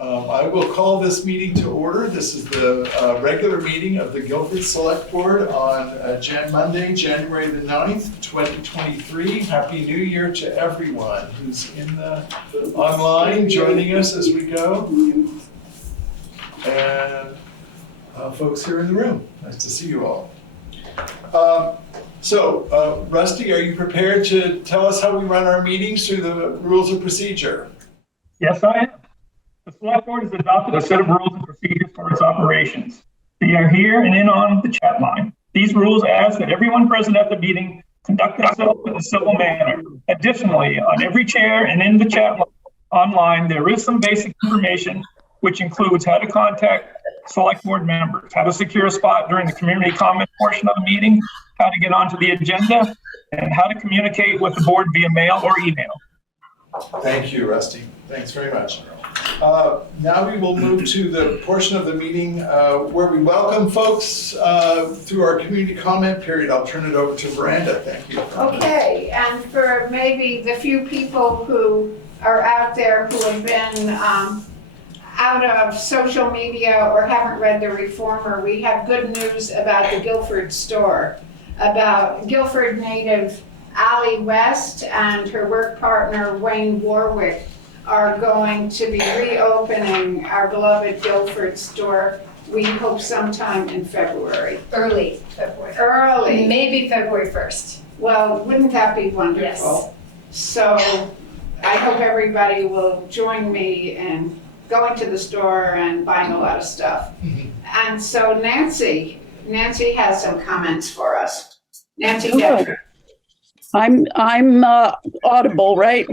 I will call this meeting to order. This is the regular meeting of the Guilford Select Board on Monday, January the 9th, 2023. Happy New Year to everyone who's in the online joining us as we go. And folks here in the room. Nice to see you all. Rusty, are you prepared to tell us how we run our meetings through the rules of procedure? Yes, I am. The Select Board has adopted a set of rules and procedures for its operations. They are here and in on the chat line. These rules ask that everyone present at the meeting conduct themselves in a civil manner. Additionally, on every chair and in the chat line online, there is some basic information, which includes how to contact Select Board members, how to secure a spot during the community comment portion of the meeting, how to get onto the agenda, and how to communicate with the board via mail or email. Thank you, Rusty. Thanks very much. Now we will move to the portion of the meeting where we welcome folks through our community comment period. I'll turn it over to Miranda. Thank you. Okay, and for maybe the few people who are out there who have been out of social media or haven't read the Reformer, we have good news about the Guilford store, about Guilford native Ali West and her work partner Wayne Warwick are going to be reopening our beloved Guilford store. We hope sometime in February. Early February. Early. Maybe February 1st. Well, wouldn't that be wonderful? Yes. So I hope everybody will join me in going to the store and buying a lot of stuff. And so Nancy has some comments for us. Nancy Decker. I'm audible, right?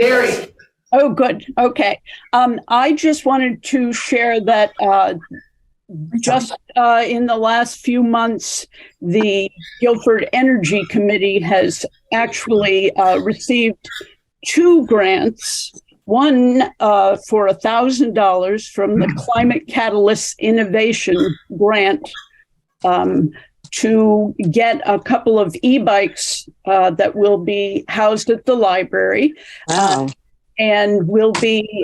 Very. Oh, good. Okay. I just wanted to share that just in the last few months, the Guilford Energy Committee has actually received 2 grants. One for $1,000 from the Climate Catalyst Innovation Grant to get a couple of e-bikes that will be housed at the library. Wow. And will be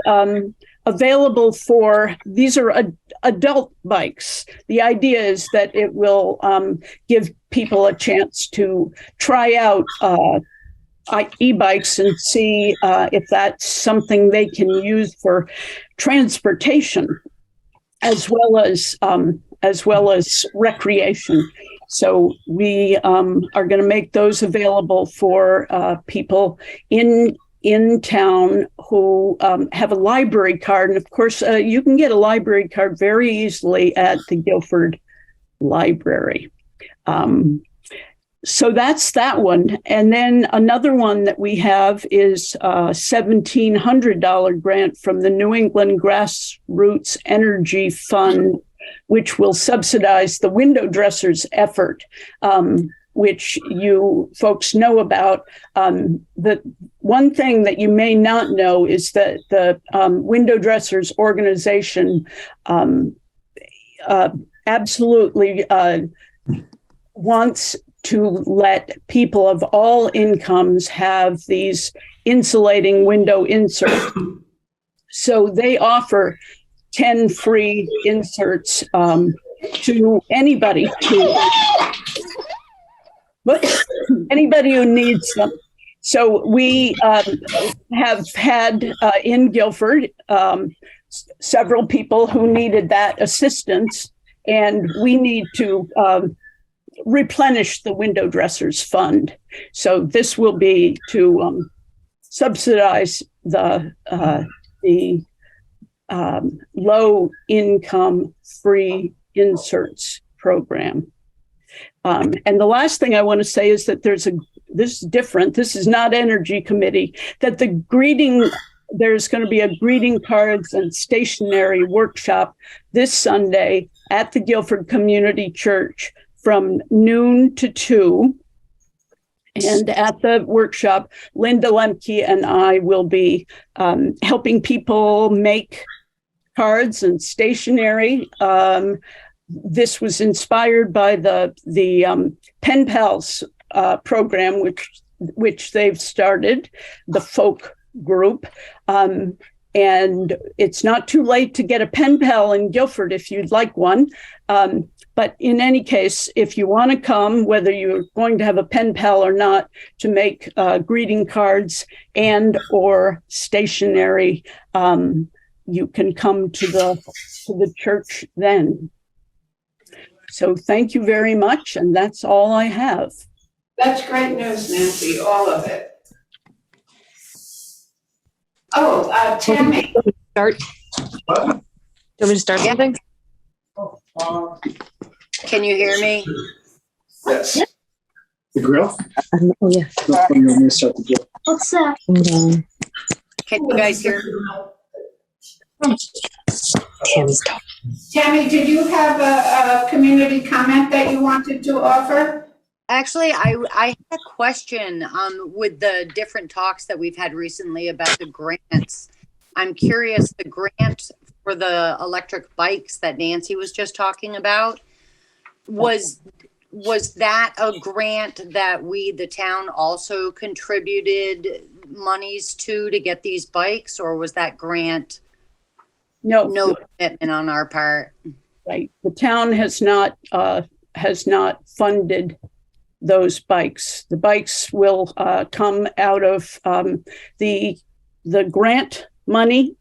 available for, these are adult bikes. The idea is that it will give people a chance to try out e-bikes and see if that's something they can use for transportation as well as recreation. So we are going to make those available for people in town who have a library card. And of course, you can get a library card very easily at the Guilford Library. So that's that one. And then another one that we have is a $1,700 grant from the New England Grassroots Energy Fund, which will subsidize the window dressers effort, which you folks know about. The one thing that you may not know is that the window dressers organization absolutely wants to let people of all incomes have these insulating window inserts. So they offer 10 free inserts to anybody anybody who needs them. So we have had in Guilford several people who needed that assistance, and we need to replenish the window dressers fund. So this will be to subsidize the low income free inserts program. And the last thing I want to say is that this is different. This is not Energy Committee, that there's going to be a greeting cards and stationery workshop this Sunday at the Guilford Community Church from noon to 2. And at the workshop, Linda Lemke and I will be helping people make cards and stationery. This was inspired by the Pen Pals program, which they've started, the folk group. And it's not too late to get a pen pal in Guilford if you'd like one. But in any case, if you want to come, whether you're going to have a pen pal or not, to make greeting cards and or stationery, you can come to the church then. So thank you very much, and that's all I have. That's great news, Nancy, all of it. Oh, Tammy. Start. What? Do you want me to start something? Can you hear me? Yes. The grill? Oh, yeah. That's when you want me to start the grill. What's that? Hold on. Can you guys hear me? Tammy's talking. Tammy, did you have a community comment that you wanted to offer? Actually, I had a question with the different talks that we've had recently about the grants. I'm curious, the grant for the electric bikes that Nancy was just talking about, was that a grant that we, the town, also contributed monies to get these bikes, or was that grant no commitment on our part? Right. The town has not funded those bikes. The bikes will come out of the grant money.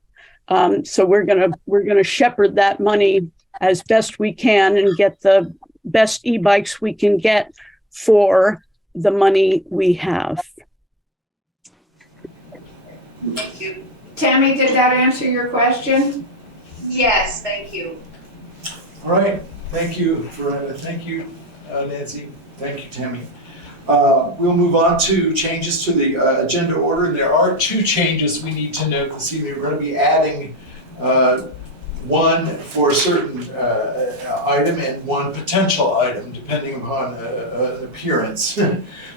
So we're gonna shepherd that money as best we can and get the best e-bikes we can get for the money we have. Thank you. Tammy, did that answer your question? Yes, thank you. All right, thank you, Verena. Thank you, Nancy. Thank you, Tammy. We'll move on to changes to the agenda order. And there are two changes we need to note this evening. We're going to be adding one for a certain item and one potential item, depending upon appearance.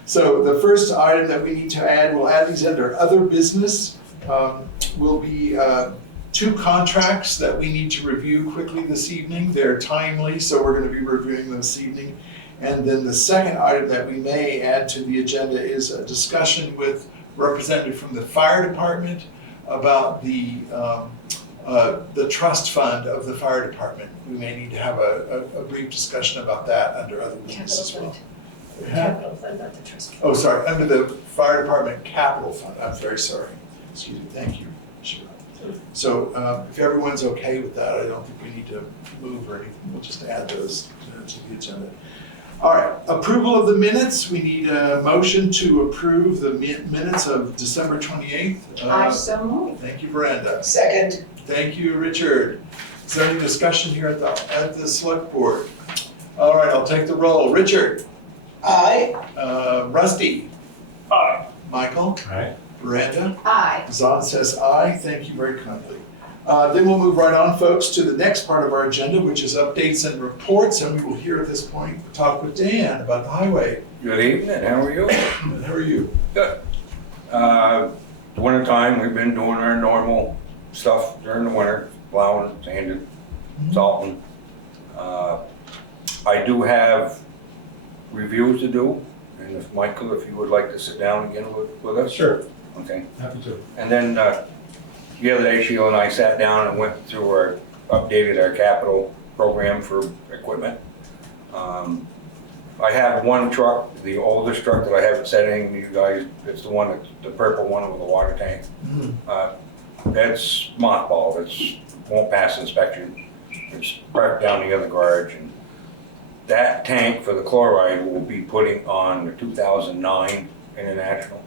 So the first item that we need to add, we'll add these under other business, will be two contracts that we need to review quickly this evening. They're timely, so we're going to be reviewing them this evening. And then the second item that we may add to the agenda is a discussion with representative from the fire department about the trust fund of the fire department. We may need to have a brief discussion about that under other business as well. Capital fund, not the trust fund. Oh, sorry, under the fire department capital fund. I'm very sorry. Excuse me. Thank you. Sure. So if everyone's okay with that, I don't think we need to move or anything. We'll just add those to the agenda. All right, approval of the minutes. We need a motion to approve the minutes of December 28th. I so moved. Thank you, Brenda. Second. Thank you, Richard. Is there any discussion here at the select board? All right, I'll take the roll. Richard. Aye. Rusty. Aye. Michael. Aye. Brenda. Aye. Zon says aye. Thank you very kindly. Then we'll move right on, folks, to the next part of our agenda, which is updates and reports. And we will hear at this point talk with Dan about the highway. Good evening, how are you? How are you? Good. Winter time, we've been doing our normal stuff during the winter, plowing, sanding, salting. I do have reviews to do, and if Michael, if you would like to sit down again with us? Sure. Okay. Happy to. And then the other day, Sheila and I sat down and went through updated our capital program for equipment. I have one truck, the oldest truck that I haven't said anything to you guys. It's the one that's the purple one with the water tank. That's mothballed. It won't pass inspection. It's parked down the other garage. And that tank for the chloride will be putting on the 2009 International.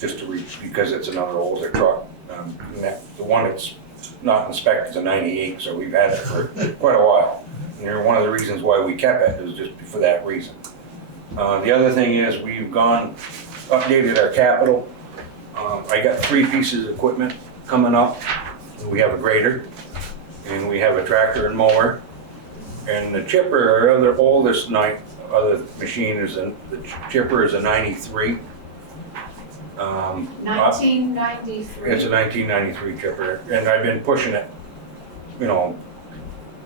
Just to reach, because it's another older truck. The one that's not inspected is a 98, so we've had it for quite a while. And one of the reasons why we kept it is just for that reason. The other thing is we've updated our capital. I got 3 pieces of equipment coming up. We have a grader, and we have a tractor and mower. And the chipper, our other oldest other machine is the chipper is a 93. 1993. It's a 1993 chipper, and I've been pushing it,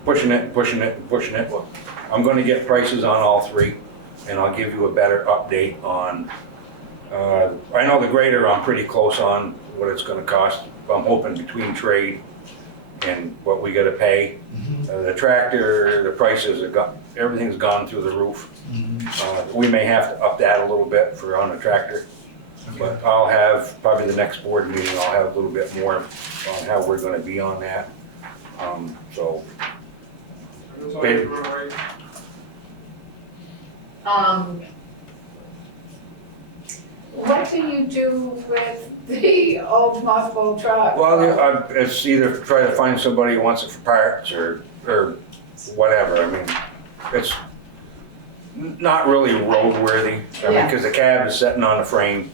pushing it. Well, I'm going to get prices on all 3, and I'll give you a better update on. I know the grader I'm pretty close on. what it's gonna cost. I'm hoping between trade and what we gotta pay. The tractor, the prices have everything's gone through the roof. We may have to up that a little bit for on the tractor. But I'll have, probably the next board meeting, I'll have a little bit more on how we're gonna be on that. So. Babe, What do you do with the old mothball truck? well, it's either try to find somebody who wants it for parts or whatever. I mean, it's not really roadworthy. I mean, because the cab is sitting on the frame.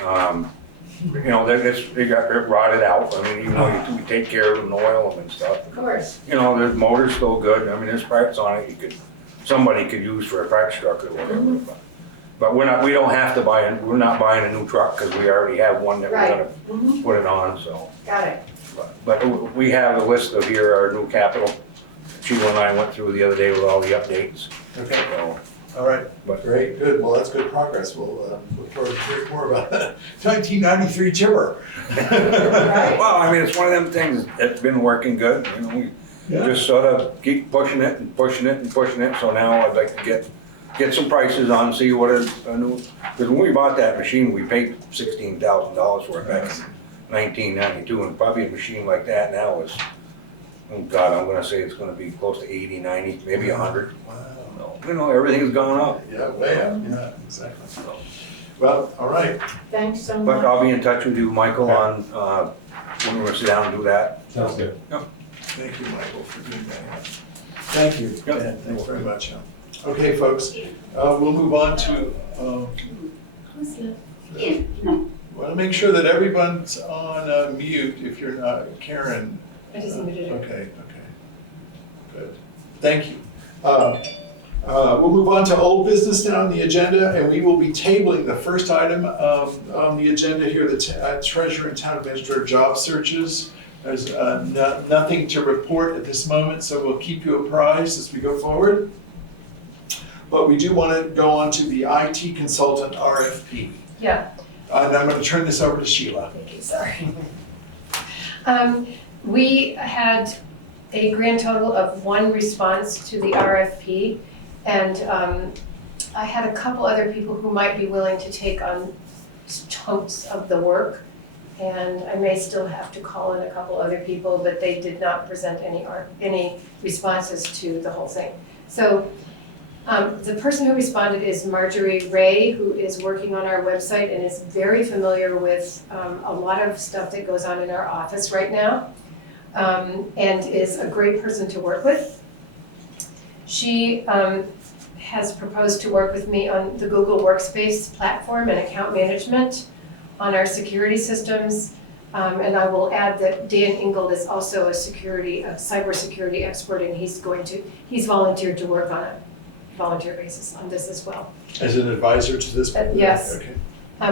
You know, it rotted out. I mean, even though you take care of them and oil them and stuff. Of course. You know, the motor's still good. I mean, there's parts on it somebody could use for a parts truck or whatever. But we're not buying a new truck because we already have one that we're gonna put it on, so. Got it. But we have a list of here, our new capital. Sheila and I went through the other day with all the updates. Okay, So, all right, but great, good, well, that's good progress, we'll look forward to hearing more about that 1993 chipper. well, I mean, it's one of them things that's been working good, you know, we just sort of keep pushing it and pushing it and pushing it, so now I'd like to get some prices on, see what a new, because when we bought that machine, we paid $16,000 for it back in 1992, and probably a machine like that now is, oh God, I'm gonna say it's gonna be close to 80, 90, maybe 100. Wow. You know, everything's gone up. Yeah, way up, yeah, exactly. Well, all right. Thanks so But much. I'll be in touch with you, Michael, on when we're gonna sit down and do that. Sounds good. Thank you, Michael, for doing that. Thank you, yeah, thanks very much. Okay, folks, we'll move on to, want to make sure that everyone's on mute if you're not, Karen. I just muted it. Okay, good, thank you. We'll move on to old business now on the agenda, and we will be tabling the first item on the agenda here, the treasurer and town administrator job searches. There's nothing to report at this moment, so we'll keep you apprised as we go forward. But we do want to go on to the IT consultant RFP. Yeah. And I'm going to turn this over to Sheila. Thank you, sorry. We had a grand total of 1 response to the RFP, and I had a couple other people who might be willing to take on chunks of the work, and I may still have to call in a couple other people, but they did not present any responses to the whole thing. So the person who responded is Marjorie Ray, who is working on our website and is very familiar with a lot of stuff that goes on in our office right now, and is a great person to work with. She has proposed to work with me on the Google Workspace platform and account management on our security systems. And I will add that Dan Ingold is also a cybersecurity expert, and he's volunteered to work on a volunteer basis on this as well. As an advisor to this board? Yes. Okay.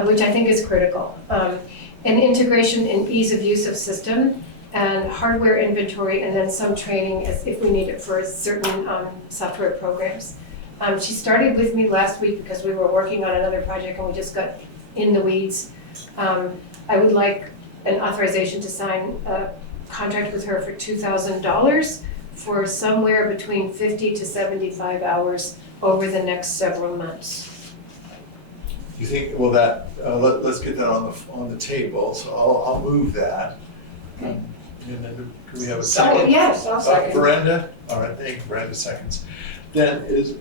Which I think is critical. And integration and ease of use of system and hardware inventory, and then some training as if we need it for certain software programs. She started with me last week because we were working on another project and we just got in the weeds. I would like an authorization to sign a contract with her for $2,000 for somewhere between 50 to 75 hours over the next several months. You think, well, that, let's get that on the table, so I'll move that. Okay. And then, can we have a second? Oh, yes, I'll second. Brenda? All right, thank you, Brenda seconds. Then is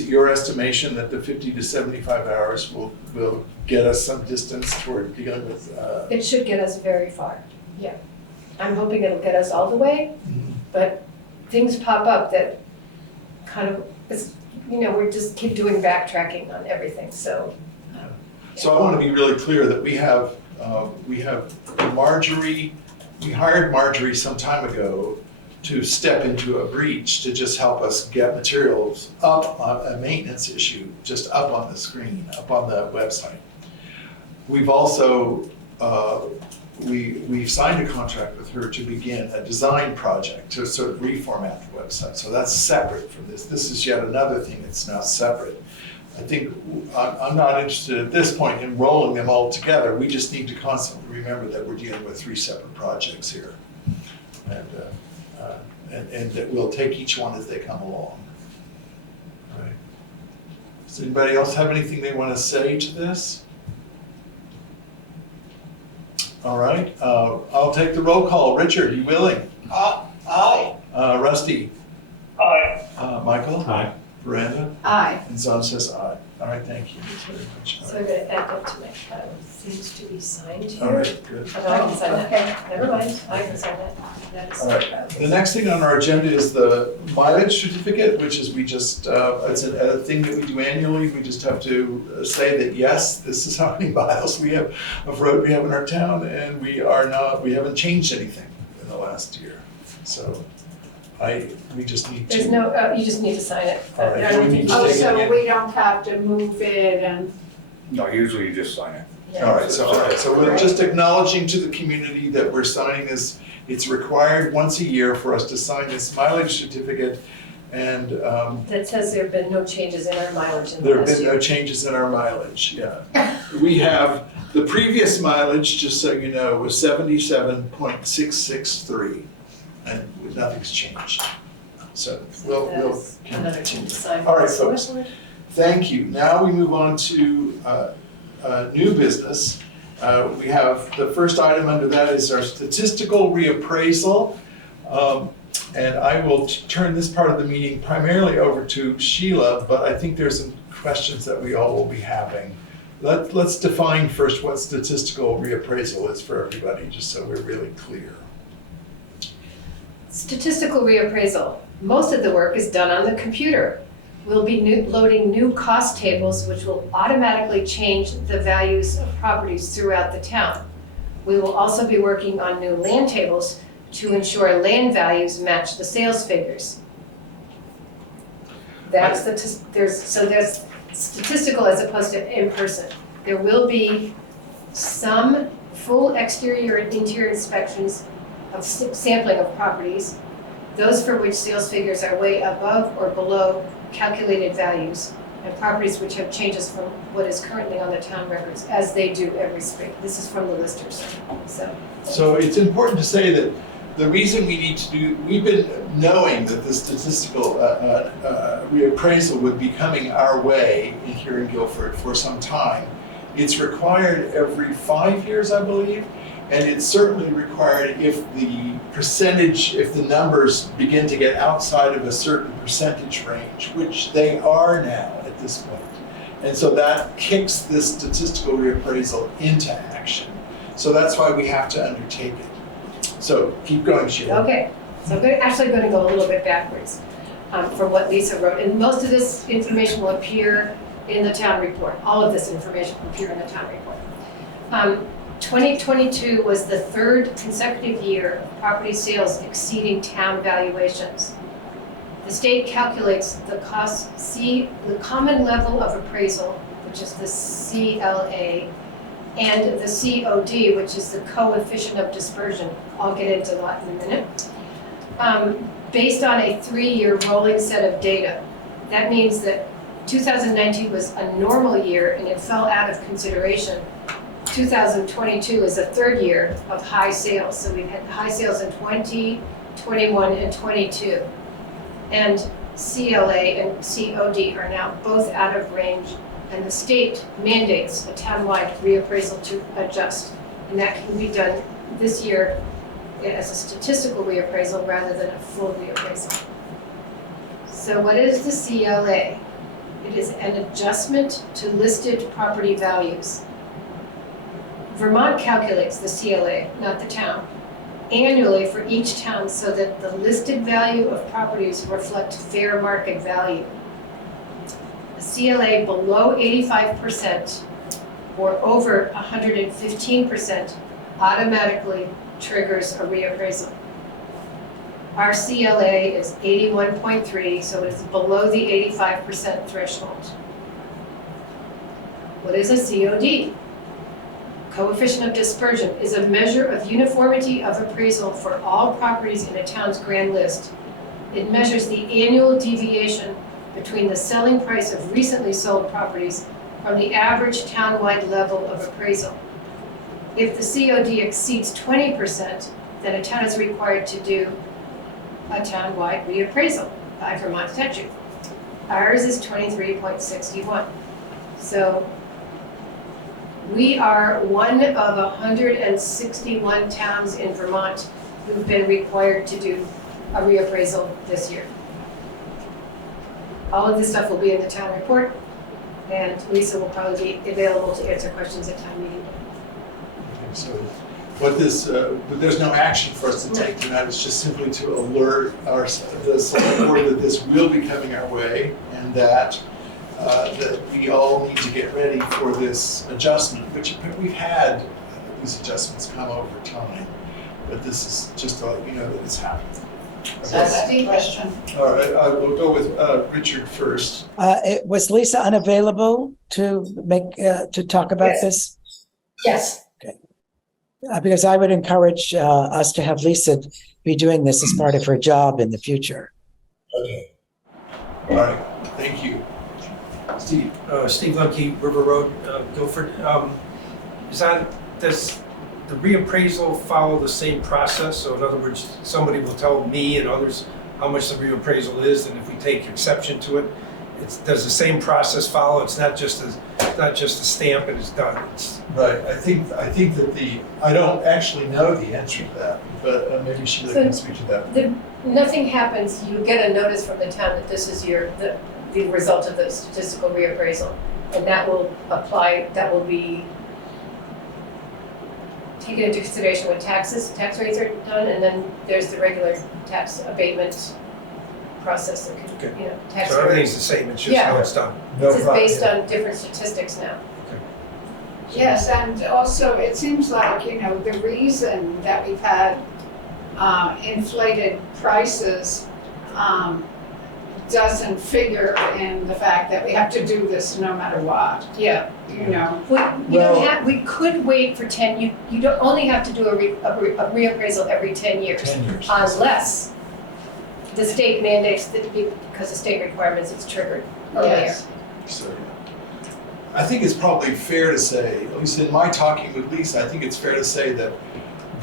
it your estimation that the 50 to 75 hours will get us some distance toward dealing with? It should get us very far, yeah. I'm hoping it'll get us all the way, but things pop up that kind of, we just keep doing backtracking on everything, so. So I want to be really clear that we have Marjorie, we hired Marjorie some time ago to step into a breach to just help us get materials up on a maintenance issue, just up on the screen, up on the website. We've also, we've signed a contract with her to begin a design project to sort of reformat the website. So that's separate from this. This is yet another thing that's now separate. I think I'm not interested at this point in rolling them all together. We just need to constantly remember that we're dealing with 3 separate projects here. And that we'll take each one as they come along. All right. Does anybody else have anything they want to say to this? All right, I'll take the roll call. Richard, you willing? Aye. Rusty? Aye. Michael? Aye. Miranda? Aye. And Zon says aye. All right, thank you very much. So I'm gonna add that to my pile of things to be signed here. All right, good. Oh, no, I can sign Okay. that. Never mind, I can sign that. That is. All right. The next thing on our agenda is the mileage certificate, which is we just, it's a thing that we do annually. We just have to say that, yes, this is how many miles we have of road we have in our town, and we haven't changed anything in the last year. So we just need to. There's no, you just need to sign it. All right, do we need to Oh, take it so in? we don't have to move it and, No, usually you just sign it. Yeah. All right, so we're just acknowledging to the community that we're signing this. It's required once a year for us to sign this mileage certificate, and That says there have been no changes in our mileage in the there have last been year. no changes in our mileage, yeah. We have, the previous mileage, just so you know, was 77.663, and nothing's changed. So we'll That's another thing continue. to sign. All right, folks. Thank you. Now we move on to new business. We have, the first item under that is our statistical reappraisal. And I will turn this part of the meeting primarily over to Sheila, but I think there's some questions that we all will be having. Let's define first what statistical reappraisal is for everybody, just so we're really clear. Statistical reappraisal. Most of the work is done on the computer. We'll be loading new cost tables which will automatically change the values of properties throughout the town. We will also be working on new land tables to ensure land values match the sales figures. There's statistical as opposed to in-person. There will be some full exterior and interior inspections of sampling of properties, those for which sales figures are way above or below calculated values, and properties which have changes from what is currently on the town records, as they do every spring. This is from the listers, so. So it's important to say that the reason we need to do, we've been knowing that the statistical reappraisal would be coming our way here in Guilford for some time. It's required every 5 years, I believe, and it's certainly required if the percentage, if the numbers begin to get outside of a certain percentage range, which they are now at this point. And so that kicks this statistical reappraisal into action. So that's why we have to undertake it. So keep going, Sheila. Okay, so I'm actually going to go a little bit backwards from what Lisa wrote. And most of this information will appear in the town report. All of this information will appear in the town report. 2022 was the third consecutive year of property sales exceeding town valuations. The state calculates the the common level of appraisal, which is the CLA, and the COD, which is the coefficient of dispersion. I'll get into that in a minute. Based on a 3-year rolling set of data. That means that 2019 was a normal year and it fell out of consideration. 2022 is the third year of high sales. So we've had high sales in 20, 21, and 22. And CLA and COD are now both out of range, and the state mandates a townwide reappraisal to adjust. And that can be done this year as a statistical reappraisal rather than a full reappraisal. So what is the CLA? It is an adjustment to listed property values. Vermont calculates the CLA, not the town, annually for each town so that the listed value of properties reflect fair market value. A CLA below 85% or over 115% automatically triggers a reappraisal. Our CLA is 81.3, so it is below the 85% threshold. What is a COD? Coefficient of dispersion is a measure of uniformity of appraisal for all properties in a town's grand list. It measures the annual deviation between the selling price of recently sold properties from the average townwide level of appraisal. If the COD exceeds 20%, then a town is required to do a townwide reappraisal by Vermont statute. Ours is 23.61. So we are one of 161 towns in Vermont who've been required to do a reappraisal this year. All of this stuff will be in the town report, and Lisa will probably be available to answer questions at town meeting. So what this, but there's no action for us to take tonight, it's just simply to alert the select board that this will be coming our way, and that we all need to get ready for this adjustment, which we've had these adjustments come over time, but this is just to let you know that it's happening. Steve, question. All right, we'll go with Richard first. Was Lisa unavailable to to talk about this? Yes. Because I would encourage us to have Lisa be doing this as part of her job in the future. Okay. All right, thank you. Steve. Steve Lemke, River Road, Guilford. Does the reappraisal follow the same process? So in other words, somebody will tell me and others how much the reappraisal is, and if we take exception to it, does the same process follow? It's not just a stamp and it's done. Right, I think that I don't actually know the answer to that, but maybe Sheila can speak to that. Nothing happens, you get a notice from the town that this is the result of the statistical reappraisal. And that will apply, that will be taken into consideration when tax rates are done, and then there's the regular tax abatement process that could, Okay. tax. So everything's the same, it's just how it's done. This is based on different statistics now. Yes, and also it seems like, the reason that we've had inflated prices doesn't figure in the fact that we have to do this no matter what. Yeah. We could wait for 10, you don't only have to do a reappraisal every 10 years. 10 years. Unless the state mandates that because of state requirements, it's triggered earlier. Yes. So, I think it's probably fair to say, at least in my talking with Lisa, I think it's fair to say that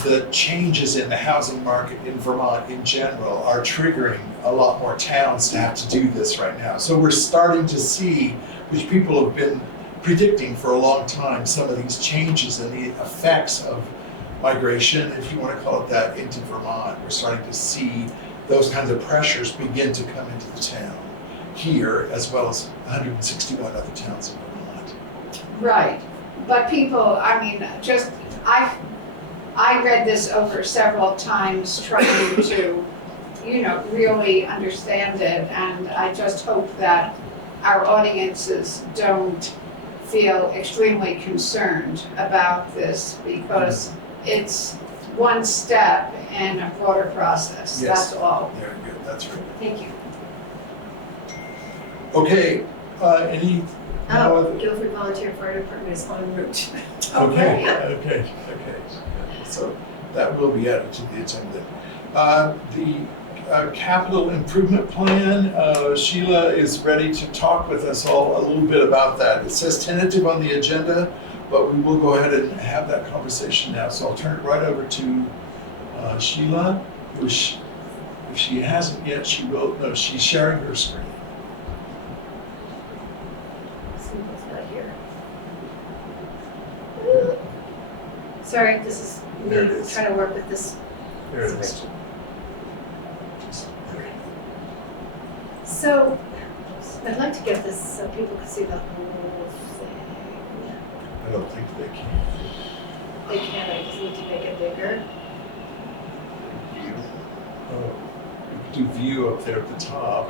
the changes in the housing market in Vermont in general are triggering a lot more towns to have to do this right now. So we're starting to see, which people have been predicting for a long time, some of these changes and the effects of migration, if you want to call it that, into Vermont. We're starting to see those kinds of pressures begin to come into the town here, as well as 161 other towns in Vermont. Right, but people, I read this over several times trying to, really understand it, and I just hope that our audiences don't feel extremely concerned about this, because it's one step in a broader process, Yes. that's all. Very good, that's right. Thank you. Okay, any? no other- Guilford Volunteer Fire Department is en route. Okay. So that will be added to the agenda. The capital improvement plan, Sheila is ready to talk with us all a little bit about that. It says tentative on the agenda, but we will go ahead and have that conversation now. So I'll turn it right over to Sheila. If she hasn't yet, she will. No, she's sharing her screen. Symbol's not here. Sorry, this is There it me is. trying to work with this. There it is. So, I'd like to get this so people can see the whole thing. I don't think they can. They can, I just need to make it bigger. View. Oh, you could do view up there at the top,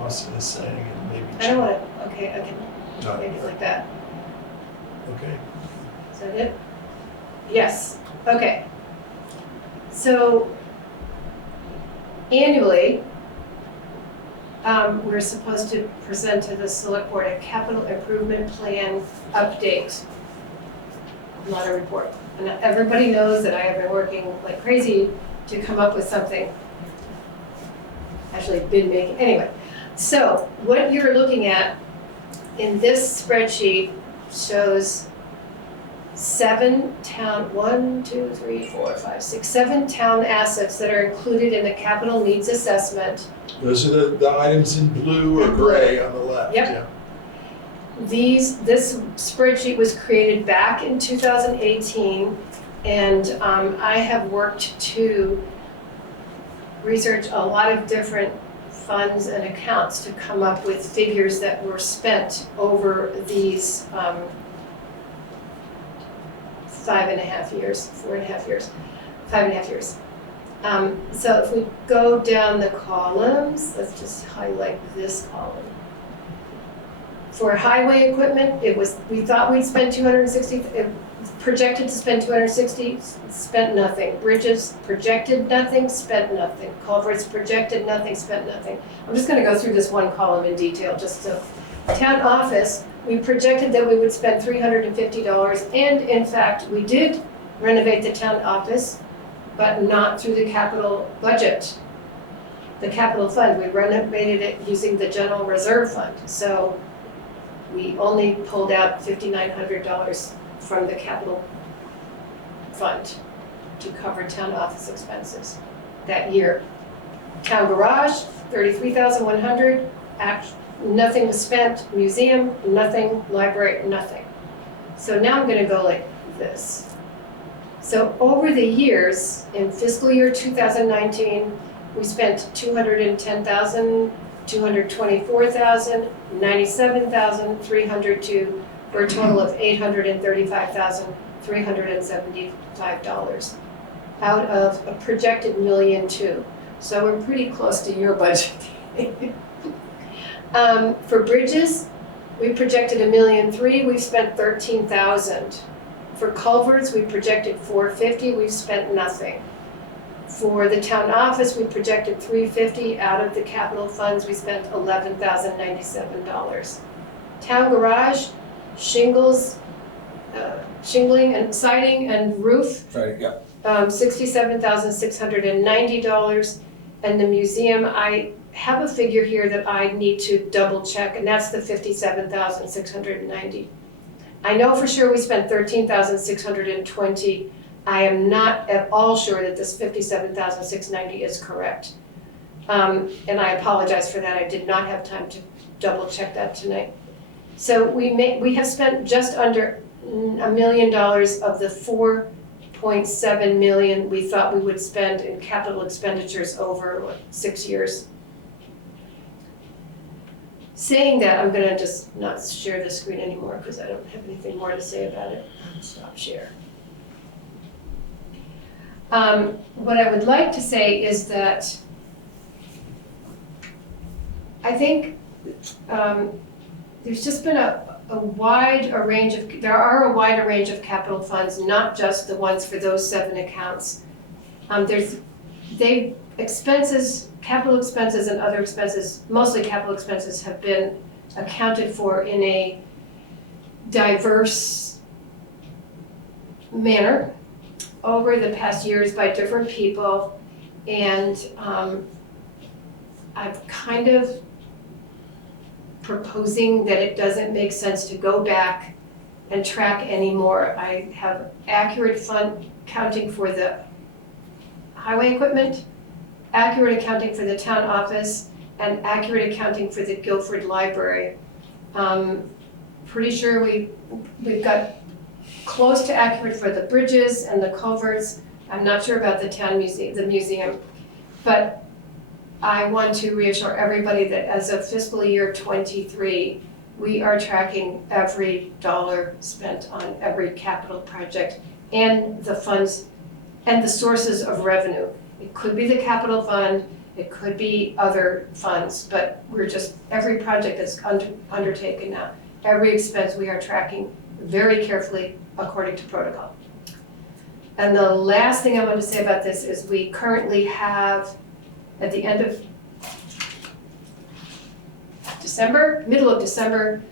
Austin is saying, and maybe. I don't want to, okay, I can No. make it like that. Okay. Is that it? Yes, okay. So annually, we're supposed to present to the select board a capital improvement plan update, not a report. And everybody knows that I have been working like crazy to come up with something. Actually been making, anyway. So what you're looking at in this spreadsheet shows 7 town, 7 town assets that are included in the capital needs assessment. Those are the items in blue or gray on the left. Yep. Yeah. This spreadsheet was created back in 2018, and I have worked to research a lot of different funds and accounts to come up with figures that were spent over these 5.5 years, 4.5 years, 5.5 years. So if we go down the columns, let's just highlight this column. For highway equipment, we thought we'd spend 260, projected to spend 260, spent nothing. Bridges projected nothing, spent nothing. Culverts projected nothing, spent nothing. I'm just gonna go through this one column in detail, just so. Town office, we projected that we would spend $350, and in fact, we did renovate the town office, but not through the capital budget. The capital fund, we renovated it using the general reserve fund. So we only pulled out $5,900 from the capital fund to cover town office expenses that year. Town garage, $33,100, nothing was spent. Museum, nothing. Library, nothing. So now I'm gonna go like this. So over the years, in fiscal year 2019, we spent $210,000, $224,000, $97,302, for a total of $835,375 out of a projected $1.2 million. So we're pretty close to your budget. For bridges, we projected $1.3 million, we've spent $13,000. For culverts, we projected $450,000, we've spent nothing. For the town office, we projected $350,000, out of the capital funds, we spent $11,097. Town garage, shingles, shingling and siding and roof, Sorry, yeah. $67,690. And the museum, I have a figure here that I need to double check, and that's the $57,690. I know for sure we spent $13,620. I am not at all sure that this $57,690 is correct. And I apologize for that. I did not have time to double check that tonight. So we have spent just under $1 million of the $4.7 million we thought we would spend in capital expenditures over 6 years. Saying that, I'm gonna just not share the screen anymore because I don't have anything more to say about it. Stop share. What I would like to say is that I think there's just been there are a wide range of capital funds, not just the ones for those 7 accounts. Capital expenses and other expenses, mostly capital expenses, have been accounted for in a diverse manner over the past years by different people, and I'm kind of proposing that it doesn't make sense to go back and track anymore. I have accurate fund counting for the highway equipment, accurate accounting for the town office, and accurate accounting for the Guilford Library. Pretty sure we've got close to accurate for the bridges and the culverts. I'm not sure about the museum, but I want to reassure everybody that as of fiscal year 23, we are tracking every dollar spent on every capital project and the funds and the sources of revenue. It could be the capital fund, it could be other funds, but every project that's undertaken now, every expense we are tracking very carefully according to protocol. And the last thing I want to say about this is we currently have, at the end of middle of December,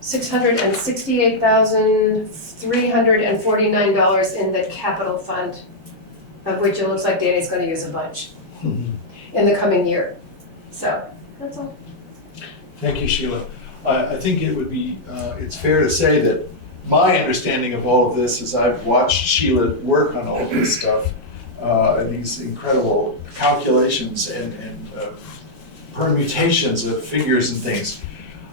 $668,349 in the capital fund, of which it looks like Danny's going to use a bunch in the coming year. So that's all. Thank you, Sheila. I think it would be, it's fair to say that my understanding of all of this is I've watched Sheila work on all of this stuff, and these incredible calculations and permutations of figures and things.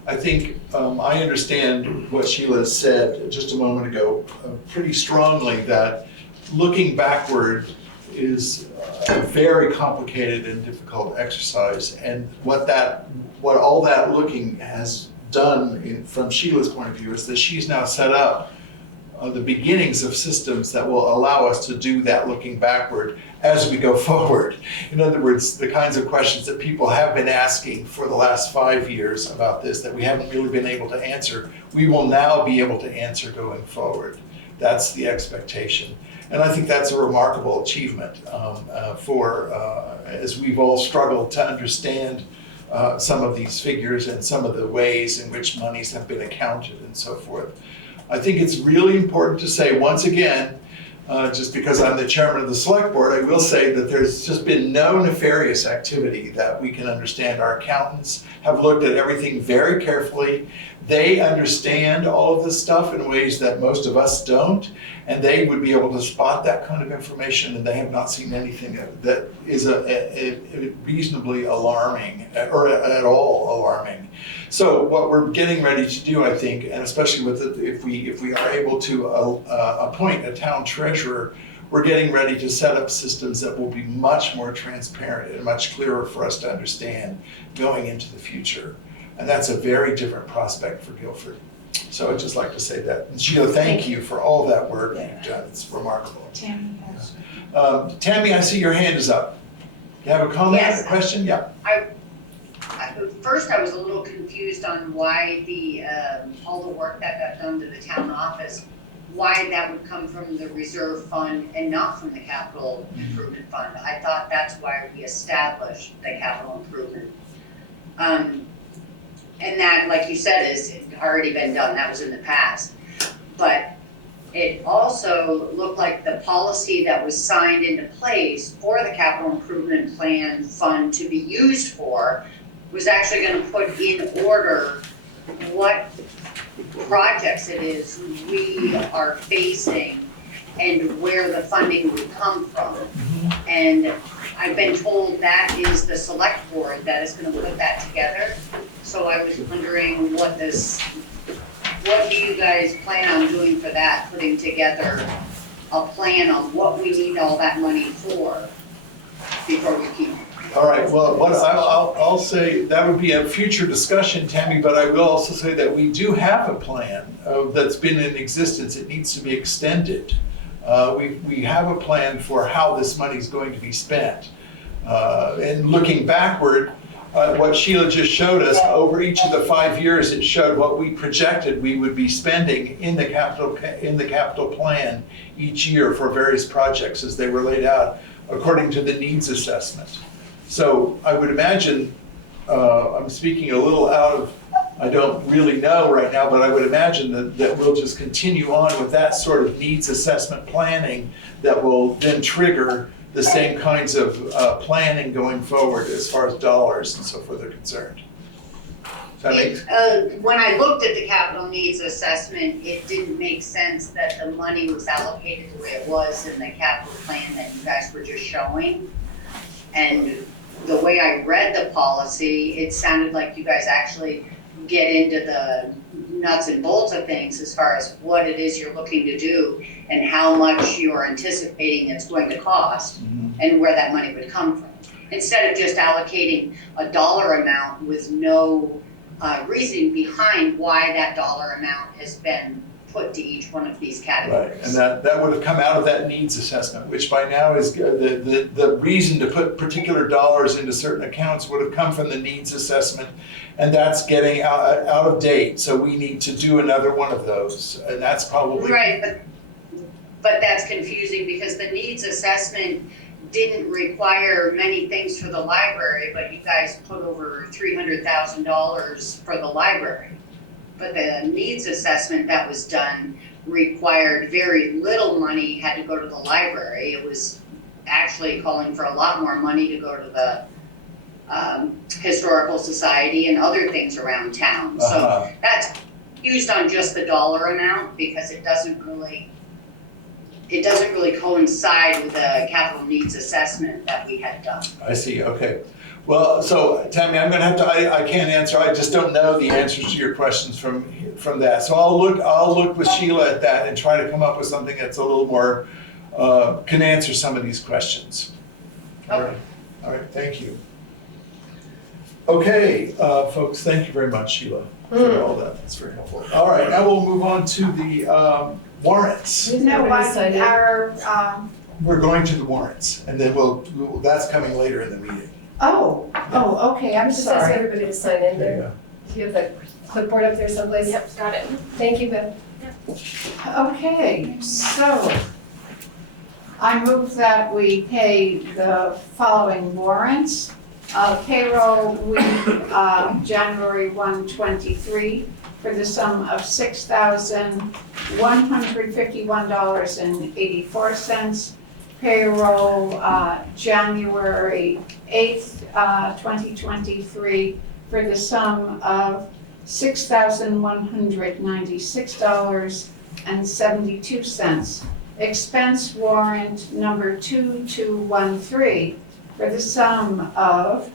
I think I understand what Sheila said just a moment ago pretty strongly, that looking backward is a very complicated and difficult exercise. And what all that looking has done from Sheila's point of view is that she's now set up the beginnings of systems that will allow us to do that looking backward as we go forward. In other words, the kinds of questions that people have been asking for the last 5 years about this that we haven't really been able to answer, we will now be able to answer going forward. That's the expectation. And I think that's a remarkable achievement as we've all struggled to understand some of these figures and some of the ways in which monies have been accounted and so forth. I think it's really important to say once again, just because I'm the chairman of the select board, I will say that there's just been no nefarious activity that we can understand. Our accountants have looked at everything very carefully. They understand all of this stuff in ways that most of us don't, and they would be able to spot that kind of information, and they have not seen anything that is a reasonably alarming or at all alarming. So what we're getting ready to do, I think, and especially with if we are able to appoint a town treasurer, we're getting ready to set up systems that will be much more transparent and much clearer for us to understand going into the future. And that's a very different prospect for Guilford. So I'd just like to say that. And Sheila, thank you for all that work you've done. It's remarkable. Tammy has. Tammy, I see your hand is up. You have a comment, Yes. a question? Yeah. First, I was a little confused on why all the work that got done to the town office, why that would come from the reserve fund and not from the capital improvement fund. I thought that's why we established the capital improvement. And that, like you said, is already been done. That was in the past. But it also looked like the policy that was signed into place for the capital improvement plan fund to be used for was actually going to put in order what projects it is we are facing and where the funding would come from. And I've been told that is the select board that is going to put that together. So I was wondering what do you guys plan on doing for that, putting together a plan on what we need all that money for before we keep. All right, well, I'll say that would be a future discussion, Tammy, but I will also say that we do have a plan that's been in existence. It needs to be extended. We have a plan for how this money is going to be spent. And looking backward, what Sheila just showed us, over each of the 5 years, it showed what we projected we would be spending in the capital plan each year for various projects as they were laid out according to the needs assessment. So I would imagine, I'm speaking a little out of, I don't really know right now, but I would imagine that we'll just continue on with that sort of needs assessment planning that will then trigger the same kinds of planning going forward as far as dollars and so forth are concerned. When I looked at the capital needs assessment, it didn't make sense that the money was allocated the way it was in the capital plan that you guys were just showing. And the way I read the policy, it sounded like you guys actually get into the nuts and bolts of things as far as what it is you're looking to do and how much you're anticipating it's going to cost and where that money would come from. Instead of just allocating a dollar amount with no reasoning behind why that dollar amount has been put to each one of these categories. Right, and that would have come out of that needs assessment, which by now is the reason to put particular dollars into certain accounts would have come from the needs assessment, and that's getting out of date. So we need to do another one of those, and that's probably right. But that's confusing because the needs assessment didn't require many things for the library, but you guys put over $300,000 for the library. But the needs assessment that was done required very little money had to go to the library. It was actually calling for a lot more money to go to the Historical Society and other things around town. So Uh-huh. that's used on just the dollar amount because it doesn't really coincide with the capital needs assessment that we had done. I see, okay. Well, so Tammy, I'm gonna have to, I can't answer, I just don't know the answers to your questions from that. So I'll look with Sheila at that and try to come up with something that's a little more, can answer some of these questions. All right, thank you. Okay, folks, thank you very much, Sheila, for all that, that's very helpful. All right, now we'll move on to the warrants. No, our, We're going to the warrants, and then that's coming later in the meeting. okay, I'm Just ask sorry. everybody to sign in There you there. Do you have the clipboard up there someplace? Yep, got it. Thank you, Beth. Okay, so I move that we pay the following warrants. Payroll week, January 1, 23, for the sum of $6,151.84. Payroll, January 8th, 2023, for the sum of $6,196.72. Expense warrant number 2213, for the sum of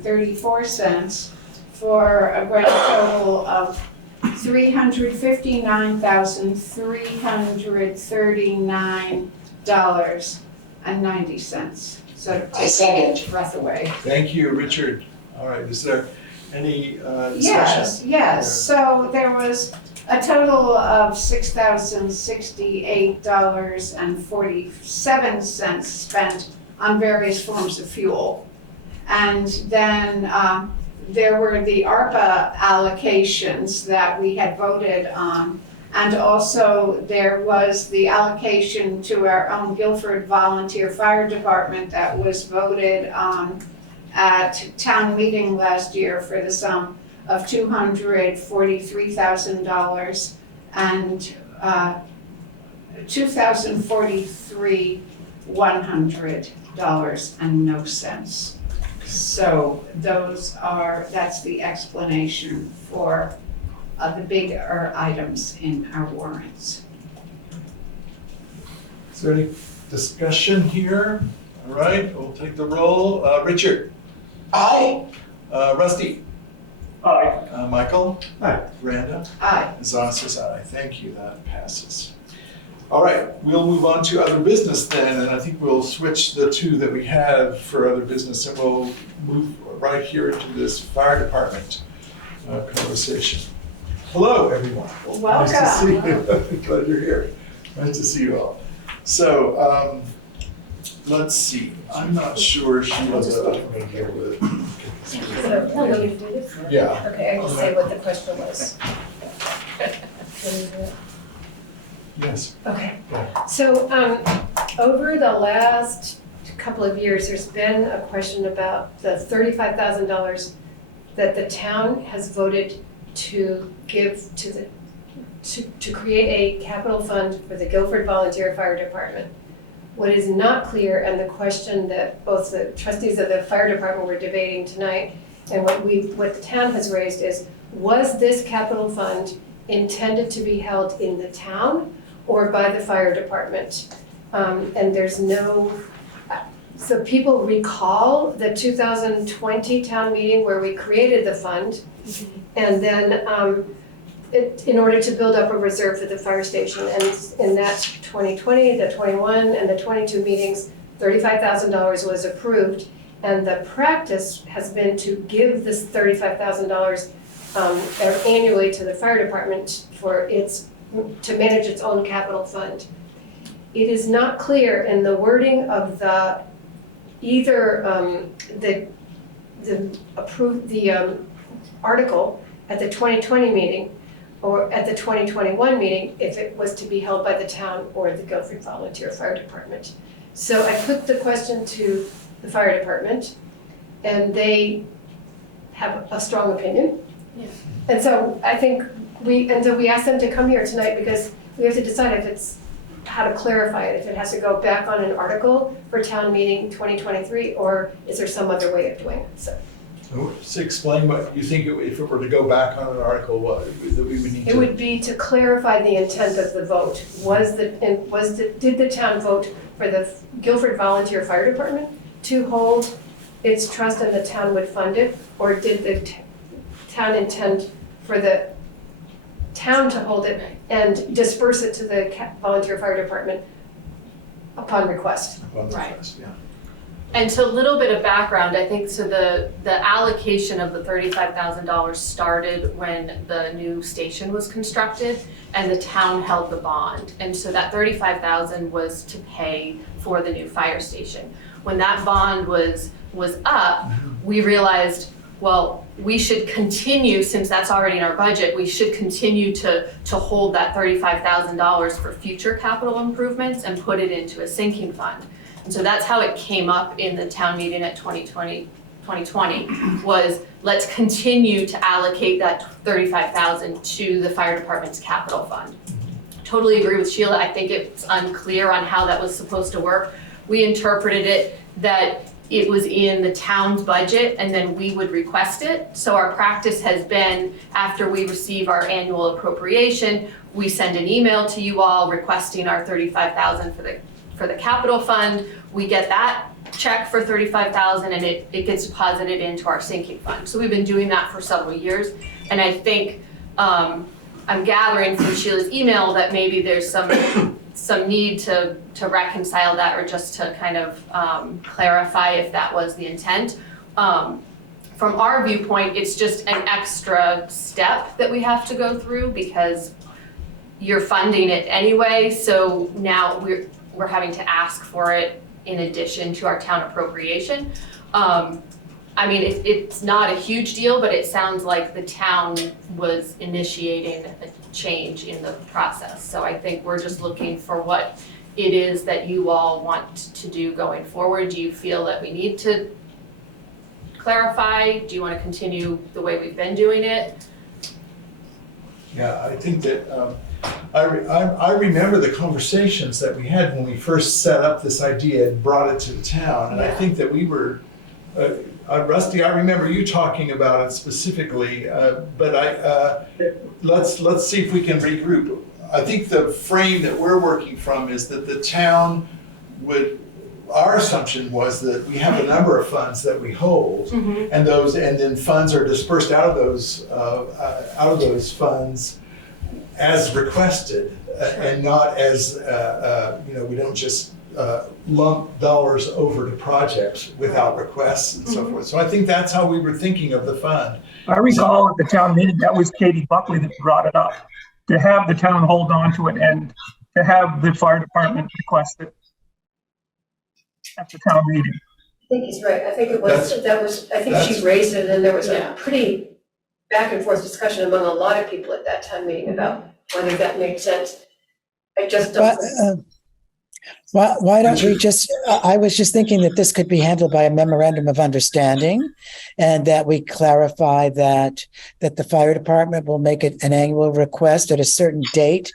$346,991.34, for a grand total of $359,339.90. So I second. breath away. Thank you, Richard. All right, is there any discussion? Yes, so there was a total of $6,068.47 spent on various forms of fuel. And then there were the ARPA allocations that we had voted on. And also there was the allocation to our own Guilford Volunteer Fire Department that was voted on at town meeting last year for the sum of $243,000 and $2,043,100.00. So that's the explanation for the bigger items in our warrants. Is there any discussion here? All right, we'll take the roll. Richard? Aye. Rusty? Aye. Michael? Aye. Randa? Aye. Zana says aye. Thank you, that passes. All right, we'll move on to other business then, and I think we'll switch the two that we have for other business, and we'll move right here to this fire department conversation. Hello, everyone. Welcome. Nice to see you. Glad you're here. Nice to see you all. So, let's see. I'm not sure she was So, you want me to do this? Yeah. Okay, I can say what the question was. Yes. Okay, so over the last couple of years, there's been a question about the $35,000 that the town has voted to give to create a capital fund for the Guilford Volunteer Fire Department. What is not clear, and the question that both the trustees of the fire department were debating tonight, and what the town has raised is, was this capital fund intended to be held in the town or by the fire department? And there's no, so people recall the 2020 town meeting where we created the fund, and then in order to build up a reserve for the fire station. And in that 2020, the 21, and the 22 meetings, $35,000 was approved. And the practice has been to give this $35,000 annually to the fire department to manage its own capital fund. It is not clear in the wording of the article at the 2020 meeting or at the 2021 meeting if it was to be held by the town or the Guilford Volunteer Fire Department. So I put the question to the fire department, and they have a strong opinion. Yeah. And so I think we asked them to come here tonight because we have to decide if it's how to clarify it, if it has to go back on an article for town meeting 2023, or is there some other way of doing it? So So explain what you think, if it were to go back on an article, what that we would need to. it would be to clarify the intent of the vote. Did the town vote for the Guilford Volunteer Fire Department to hold its trust and the town would fund it? Or did the town intend for the town to hold it and disperse it to the volunteer fire department upon request? Right. Yeah. And so a little bit of background, I think, so the allocation of the $35,000 started when the new station was constructed and the town held the bond. And so that $35,000 was to pay for the new fire station. When that bond was up, we realized, well, we should continue, since that's already in our budget, we should continue to hold that $35,000 for future capital improvements and put it into a sinking fund. And so that's how it came up in the town meeting at 2020, was let's continue to allocate that $35,000 to the fire department's capital fund. Totally agree with Sheila. I think it's unclear on how that was supposed to work. We interpreted it that it was in the town's budget and then we would request it. So our practice has been, after we receive our annual appropriation, we send an email to you all requesting our $35,000 for the capital fund. We get that check for $35,000 and it gets deposited into our sinking fund. So we've been doing that for several years. And I think I'm gathering from Sheila's email that maybe there's some need to reconcile that, or just to kind of clarify if that was the intent. From our viewpoint, it's just an extra step that we have to go through because you're funding it anyway. So now we're having to ask for it in addition to our town appropriation. I mean, it's not a huge deal, but it sounds like the town was initiating a change in the process. So I think we're just looking for what it is that you all want to do going forward. Do you feel that we need to clarify? Do you want to continue the way we've been doing it? Yeah, I think that I remember the conversations that we had when we first set up this idea and brought it to the town. And I think that we were, Rusty, I remember you talking about it specifically, but let's see if we can regroup. I think the frame that we're working from is that the town our assumption was that we have a number of funds that we hold, and then funds are dispersed out of those funds as requested, and not as we don't just lump dollars over to projects without requests and so forth. So I think that's how we were thinking of the fund. I recall at the town meeting, that was Katie Buckley that brought it up, to have the town hold on to it and to have the fire department request it at the town meeting. I think he's right. I think I think she raised it, and there was a pretty back and forth discussion among a lot of people at that town meeting about whether that made sense. I just don't. Why don't we just, I was just thinking that this could be handled by a memorandum of understanding, and that we clarify that the fire department will make an annual request at a certain date,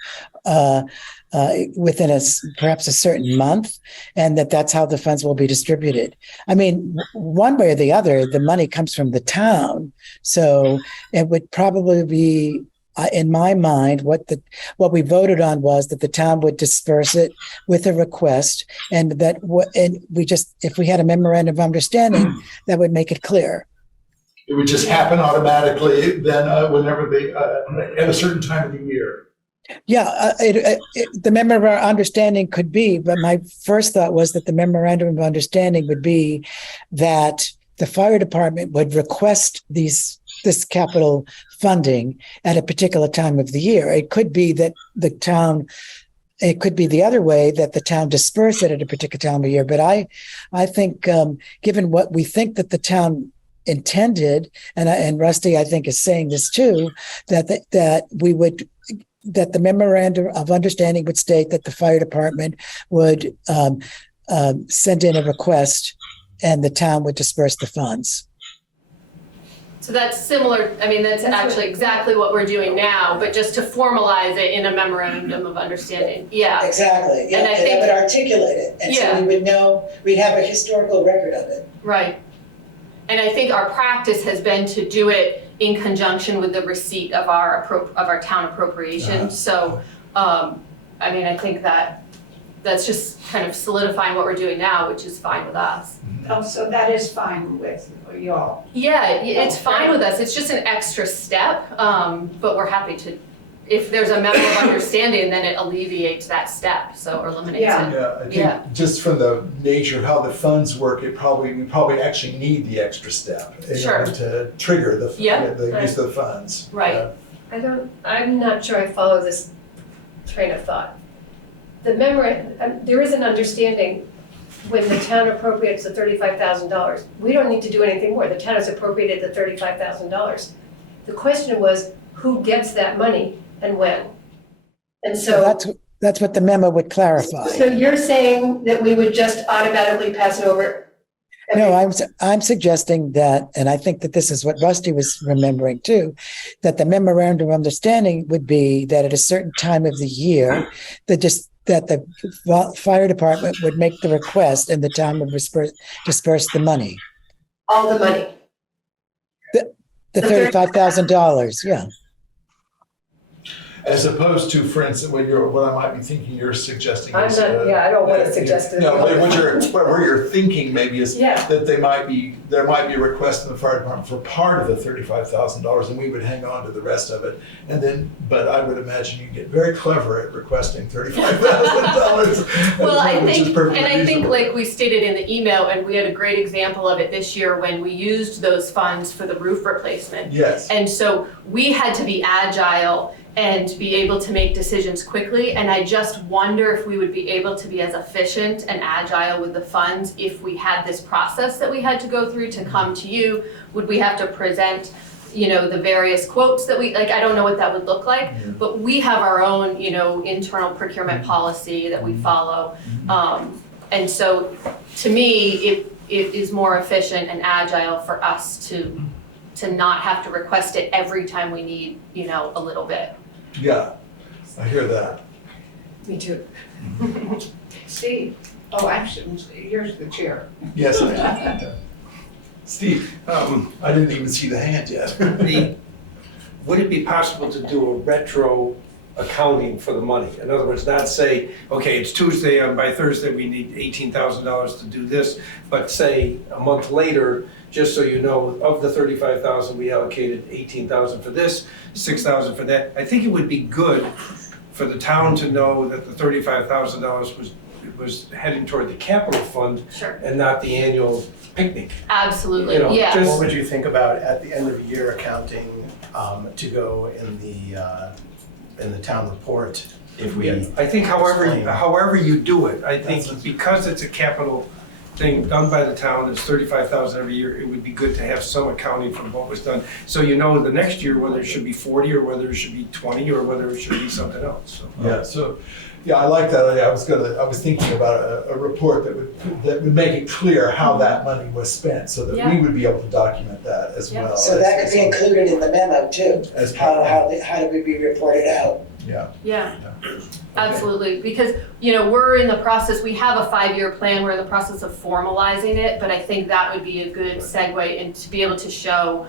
within perhaps a certain month, and that's how the funds will be distributed. I mean, one way or the other, the money comes from the town, so it would probably be, in my mind, what we voted on was that the town would disperse it with a request, and that if we had a memorandum of understanding, that would make it clear. It would just happen automatically then whenever at a certain time of the year. Yeah, the memorandum of understanding could be, but my first thought was that the memorandum of understanding would be that the fire department would request this capital funding at a particular time of the year. It could be that it could be the other way, that the town disperse it at a particular time of year. But I think, given what we think that the town intended, and Rusty, I think, is saying this too, that the memorandum of understanding would state that the fire department would send in a request and the town would disperse the funds. So that's similar, I mean, that's actually exactly what we're doing now, but just to formalize it in a memorandum of understanding, yeah. Exactly, yeah, And I and think- that would articulate it, and so Yeah. we would know, we'd have a historical record of it. Right. And I think our practice has been to do it in conjunction with the receipt of our town appropriations. So, I mean, I think that's just kind of solidifying what we're doing now, which is fine with us. Oh, so that is fine with y'all. Yeah, it's fine with us. It's just an extra step, but we're happy to, if there's a memo of understanding, then it alleviates that step, so, or eliminates Yeah. it. Yeah, I Yeah. think just from the nature of how the funds work, we probably actually need the extra step in Sure. order to trigger the Yeah, the use of the funds. Right. I'm not sure I follow this train of thought. The there is an understanding when the town appropriates the $35,000, we don't need to do anything more. The town has appropriated the $35,000. The question was, who gets that money and when? And So so, that's what the memo would clarify. so you're saying that we would just automatically pass it over? No, I'm suggesting that, and I think that this is what Rusty was remembering too, that the memorandum of understanding would be that at a certain time of the year, that the fire department would make the request and the town would disperse the money. All the money? The $35,000, yeah. As opposed to, for instance, what I might be thinking you're suggesting is. I don't want to suggest it. No, what you're thinking maybe is Yeah. that there might be a request in the fire department for part of the $35,000 and we would hang on to the rest of it. And then, but I would imagine you get very clever at requesting $35,000. Well, I which is think, perfectly and I think reasonable. like we stated in the email, and we had a great example of it this year when we used those funds for the roof replacement. Yes. And so we had to be agile and be able to make decisions quickly. And I just wonder if we would be able to be as efficient and agile with the funds if we had this process that we had to go through to come to you. Would we have to present, the various quotes that I don't know what that would look like, but we have our own, internal procurement policy that we follow. And so to me, it is more efficient and agile for us to not have to request it every time we need, a little bit. Yeah, I hear that. Me too. Steve, oh, actually, you're the chair. Yes, I am. Steve, I didn't even see the hand yet. Would it be possible to do a retro accounting for the money? In other words, not say, okay, it's Tuesday, and by Thursday we need $18,000 to do this, but say a month later, just so you know, of the $35,000, we allocated $18,000 for this, $6,000 for that. I think it would be good for the town to know that the $35,000 was heading toward the capital fund Sure. and not the annual picnic. Absolutely, You know, yeah. just- What would you think about at the end of the year accounting to go in the town report if we? I think explain? however you do it, I think because it's a capital thing done by the town, it's $35,000 every year, it would be good to have some accounting from what was done. So you know the next year whether it should be 40 or whether it should be 20 or whether it should be something else. So, Yeah, I like that idea. I was thinking about a report that would make it clear how that money was spent so that we Yeah. would be able to document that as Yeah. well. So that could be included in the memo too. As How do we be reported out? Yeah. Yeah, absolutely, because, we're in the process, we have a 5-year plan, we're in the process of formalizing it, but I think that would be a good segue and to be able to show,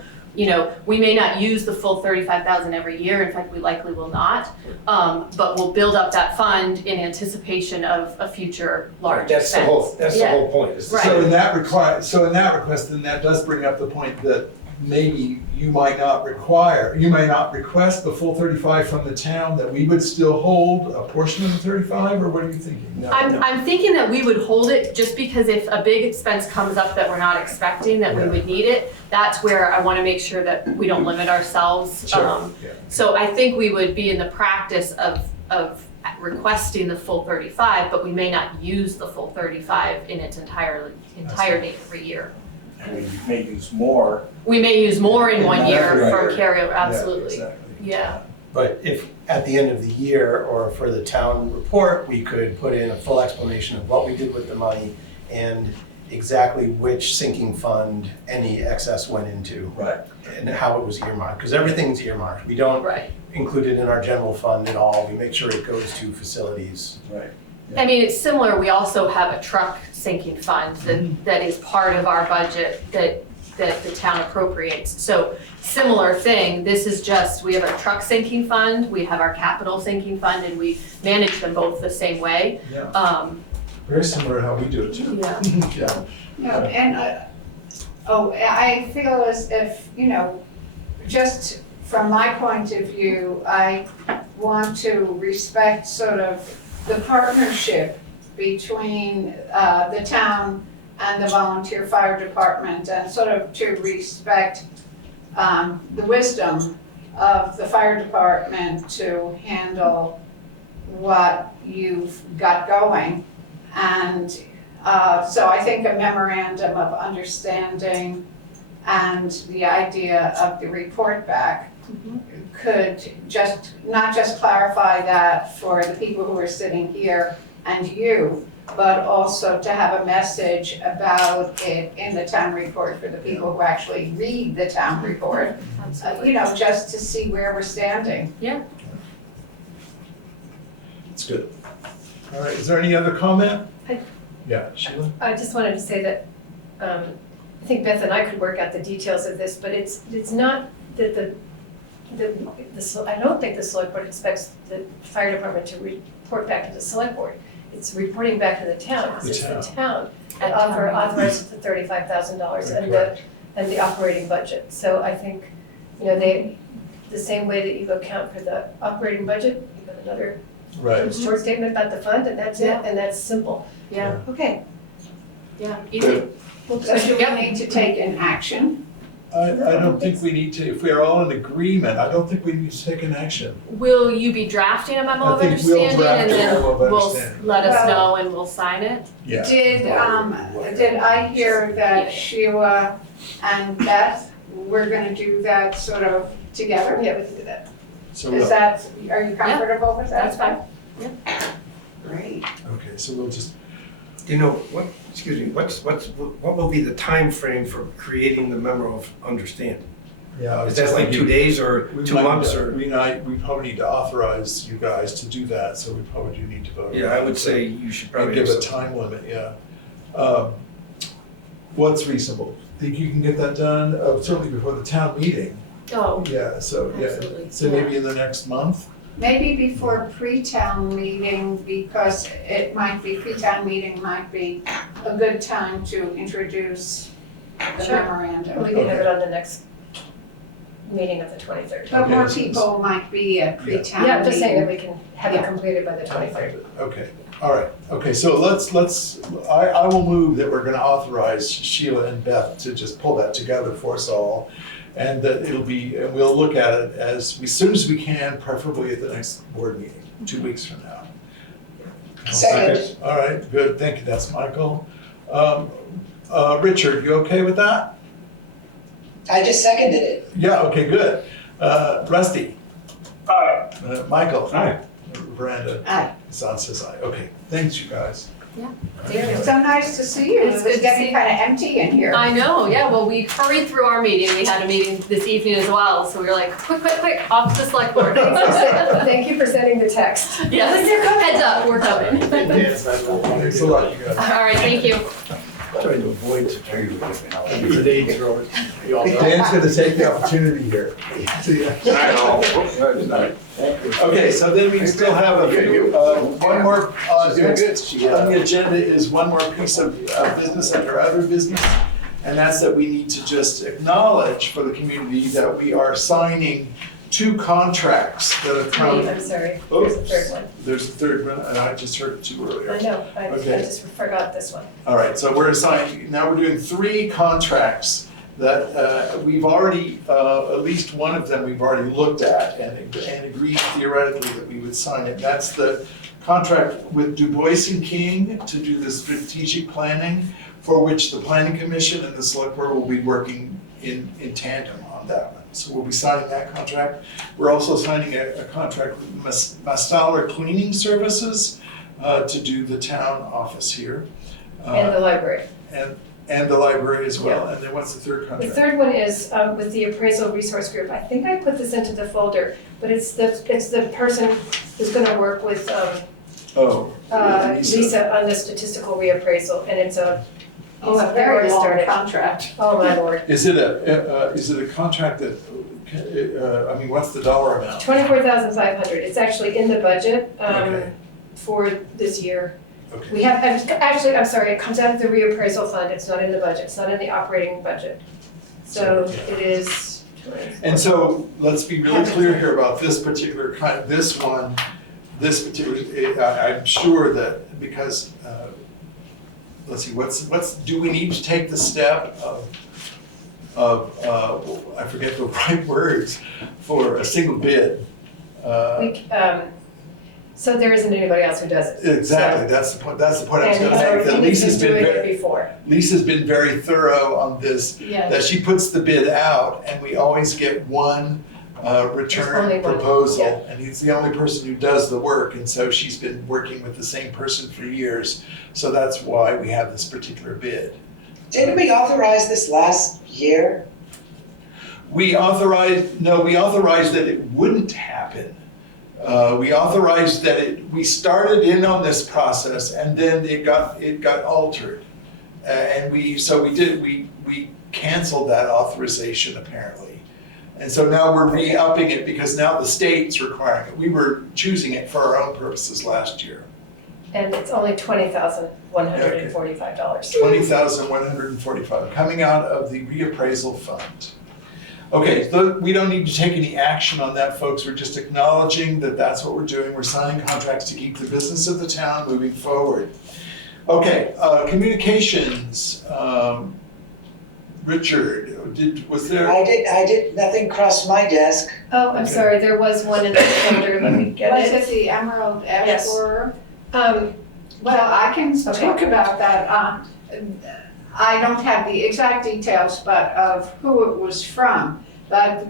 we may not use the full $35,000 every year, in fact, we likely will not, but we'll build up that fund in anticipation of a future large that's the expense. the whole point. is to Right. say- So in that request, then that does bring up the point that maybe you may not request the full 35 from the town, that we would still hold a portion of the 35, or what are you thinking? I'm thinking that we would hold it just because if a big expense comes up that we're not expecting, that we would need it, that's where I want to make sure that we don't limit ourselves. Sure. Yeah. So I think we would be in the practice of requesting the full 35, but we may not use the full 35 in its entirety every year. And we may use more. We may use more in one year Right. from carryover, absolutely. Yeah, exactly. Yeah, But if at the end of the year or for the town report, we could put in a full explanation of what we did with the money and exactly which sinking fund any excess went into. Right. And how it was earmarked, because everything's earmarked. We don't Right. include it in our general fund at all. We make sure it goes to facilities. Right. I mean, it's similar, we also have a truck sinking fund that is part of our budget that the town appropriates. So similar thing, this is just, we have a truck sinking fund, we have our capital sinking fund, and we manage them both the same way. Yeah. Very similar to how we do it too. Yeah. Yeah. No, and, I feel as if, just from my point of view, I want to respect sort of the partnership between the town and the volunteer fire department, and sort of to respect the wisdom of the fire department to handle what you've got going. And so I think a memorandum of understanding and the idea of the report back could not just clarify that for the people who are sitting here and you, but also to have a message about it in the town report for the people who actually read the town report, just to see where we're standing. Yeah. It's good. All right, is there any other comment? I- Yeah, Sheila? I just wanted to say that I think Beth and I could work out the details of this, but it's not that I don't think the select board expects the fire department to report back to the select board. It's reporting back to the town, because it's the town that authorizes the $35,000 and the operating budget. So I think, the same way that you account for the operating budget, you have another Right. short statement about the fund, and that's it, and that's simple. Yeah, Okay. yeah, easy. So do we need to take an action? I don't think we need to, if we are all in agreement, I don't think we need to take an action. Will you be drafting a memo I of think we'll understanding, draft and a then memo of will understanding. let us Well- know and we'll sign it? Yeah. Did I hear that Sheila and Beth were gonna do that sort of together? Yeah, we can do that. So, Is that, are you comfortable with that? That's fine. Great. okay, so we'll just, What will be the time frame for creating the memo of understanding? yeah. Is that like 2 days or We 2 might- months or? We probably need to authorize you guys to do that, so we probably do need to vote. on Yeah, I that. would say you should And probably. give have a some- time limit, yeah. What's reasonable? Think you can get that done, certainly before the town meeting? Oh, Yeah, so, yeah, absolutely. so maybe in the next month? Maybe before pre-town meeting, because pre-town meeting might be a good time to introduce the Sure. memorandum. We can have it on the next meeting of the 23rd. But more Okay. people might be at pre-town meeting. Yeah, I'm just saying that we can have it completed by the 23rd. Okay, all right, okay, so I will move that we're gonna authorize Sheila and Beth to just pull that together for us all. And that and we'll look at it as soon as we can, preferably at the next board meeting, 2 weeks from now. Second. All right, good, thank you, that's Michael. Richard, you okay with that? I just seconded it. Yeah, okay, good. Rusty? Aye. Michael? Aye. Miranda? Aye. Hassan says aye, okay, thanks, you guys. It's so nice to see you. It's good It's to getting see- kind of empty in here. I know, yeah, well, we hurried through our meeting, we had a meeting this evening as well, so we were like, quick, off to the select board. Thank you for sending the text. Yes, heads up, we're coming. Thanks a lot, you guys. All right, thank you. Trying to avoid security. The dates are always- Dan's gonna take the opportunity here. See ya. Okay, so then we still have one more, next on the agenda is one more piece of business under other business. And that's that we need to just acknowledge for the community that we are signing 2 contracts that have come. I'm sorry, there's a third one. There's a third one, and I just heard it too earlier. I know, I Okay. just forgot this one. All right, so we're assigning, now we're doing 3 contracts that we've already, at least one of them we've already looked at and agreed theoretically that we would sign it. That's the contract with Du Bois and King to do the strategic planning, for which the Planning Commission and the Select Board will be working in tandem on that one. So we'll be signing that contract. We're also signing a contract with Mastaller Cleaning Services to do the town office here. And the library. And the library as well. And then what's the third The contract? third one is with the appraisal resource group. I think I put this into the folder, but it's the person who's gonna work with Lisa on the statistical reappraisal, and it's a very long started. contract. Oh, my lord. Is it a contract that, I mean, what's the dollar amount? 24,500. It's actually in the budget Okay. for this year. Okay. We have, actually, I'm sorry, it comes out of the reappraisal fund. It's not in the budget. It's not in the operating budget. So it is. And so let's be really clear here about this particular I'm sure that because, let's see, do we need to take the step of I forget the right words, for a single bid? So there isn't anybody else who does it. Exactly, that's the point I was And gonna make, that he's been doing it before. Lisa's been very thorough on this, Yeah. that she puts the bid out and we always get one return only one, proposal. And he's the only person who does the work, and so she's been working with the same person for years. So that's why we have this particular bid. Didn't we authorize this last year? We authorized that it wouldn't happen. We authorized that we started in on this process and then it got altered. And we canceled that authorization apparently. And so now we're re-upping it because now the state's requiring it. We were choosing it for our own purposes last year. And it's only $20,145. $20,145 coming out of the reappraisal fund. Okay, so we don't need to take any action on that, folks. We're just acknowledging that that's what we're doing. We're signing contracts to keep the business of the town moving forward. Okay, communications. Richard, was there? I did, nothing crossed my desk. Oh, I'm sorry, there was one in the folder, let me get Was it. it the Emerald Ash Yes. Borer? Um, Well, I can Okay. talk about that. I don't have the exact details, but of who it was from. But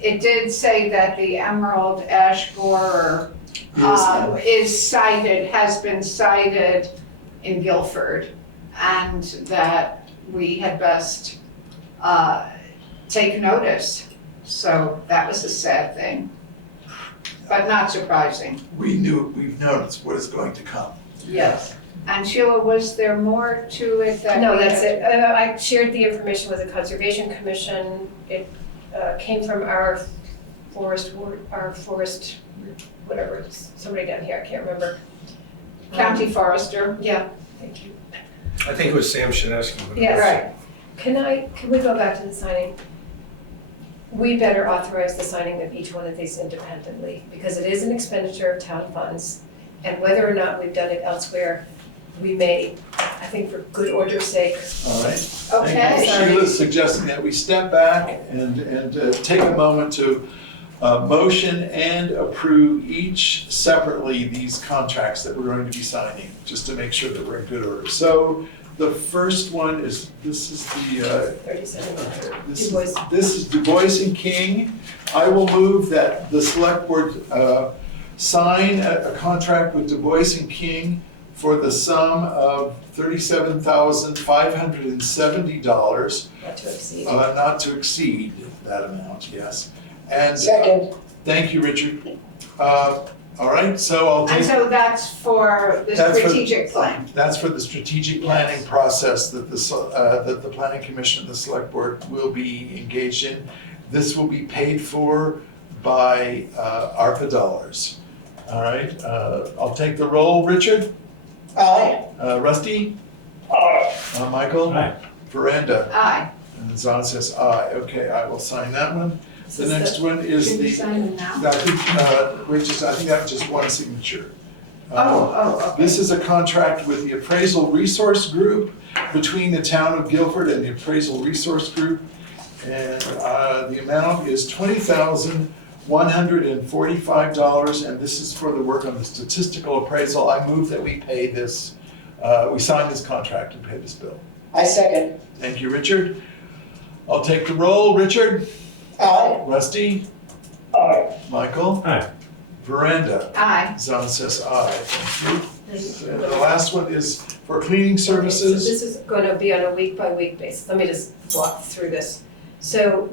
it did say that the Emerald Ash Borer has been cited in Guilford, and that we had best take notice. So that was a sad thing, but not surprising. We've known what is going to come. Yes. And Sheila, was there more to it that? No, we that's had- it. I shared the information with the Conservation Commission. It came from our forest, whatever, it's somebody down here, I can't remember. County Forester. Yeah, thank you. I think it was Sam Shinesky. Yes. Right. Can we go back to the signing? We better authorize the signing of each one of these independently, because it is an expenditure of town funds. And whether or not we've done it elsewhere, we may, I think for good order's sake. All right. Okay. Thank you. Sheila's suggesting that we step back and take a moment to motion and approve each separately these contracts that we're going to be signing, just to make sure that we're in good order. So the first one is, this is the, 37. this is Du Bois and King. I will move that the select board sign a contract with Du Bois and King for the sum of $37,570. Not to exceed. Not to exceed that amount, yes. And Second. thank you, Richard. All right, so I'll And take, so that's for the That's for- strategic plan. that's for the strategic planning process that the planning commission and the select board will be engaged in. This will be paid for by ARPA dollars. All right, I'll take the roll. Richard? Aye. Rusty? Aye. Michael? Aye. Veranda? Aye. And Zon says aye. Okay, I will sign that one. The is next one is Should we the, sign them now? I think that's just one signature. Okay. This is a contract with the Appraisal Resource Group between the town of Guilford and the Appraisal Resource Group. And the amount is $20,145, and this is for the work on the statistical appraisal. I move that we pay this, we sign this contract and pay this bill. I second. Thank you, Richard. I'll take the roll. Richard? Aye. Rusty? Aye. Michael? Aye. Veranda? Aye. Zon says aye. Thank you. And the last one is for cleaning So services. this is going to be on a week-by-week basis. Let me just walk through this. So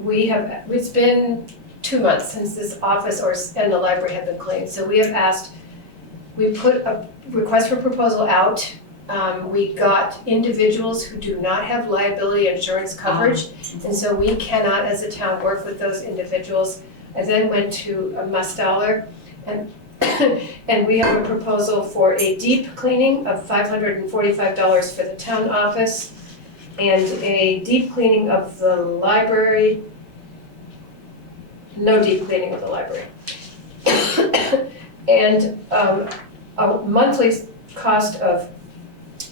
it's been 2 months since this office and the library have been cleaned. So we put a request for proposal out. We got individuals who do not have liability insurance coverage, and so we cannot, as a town, work with those individuals. I then went to a Mustaller, and and we have a proposal for a deep cleaning of $545 for the town office, and a deep cleaning of the library. No deep cleaning of the library. And a monthly cost of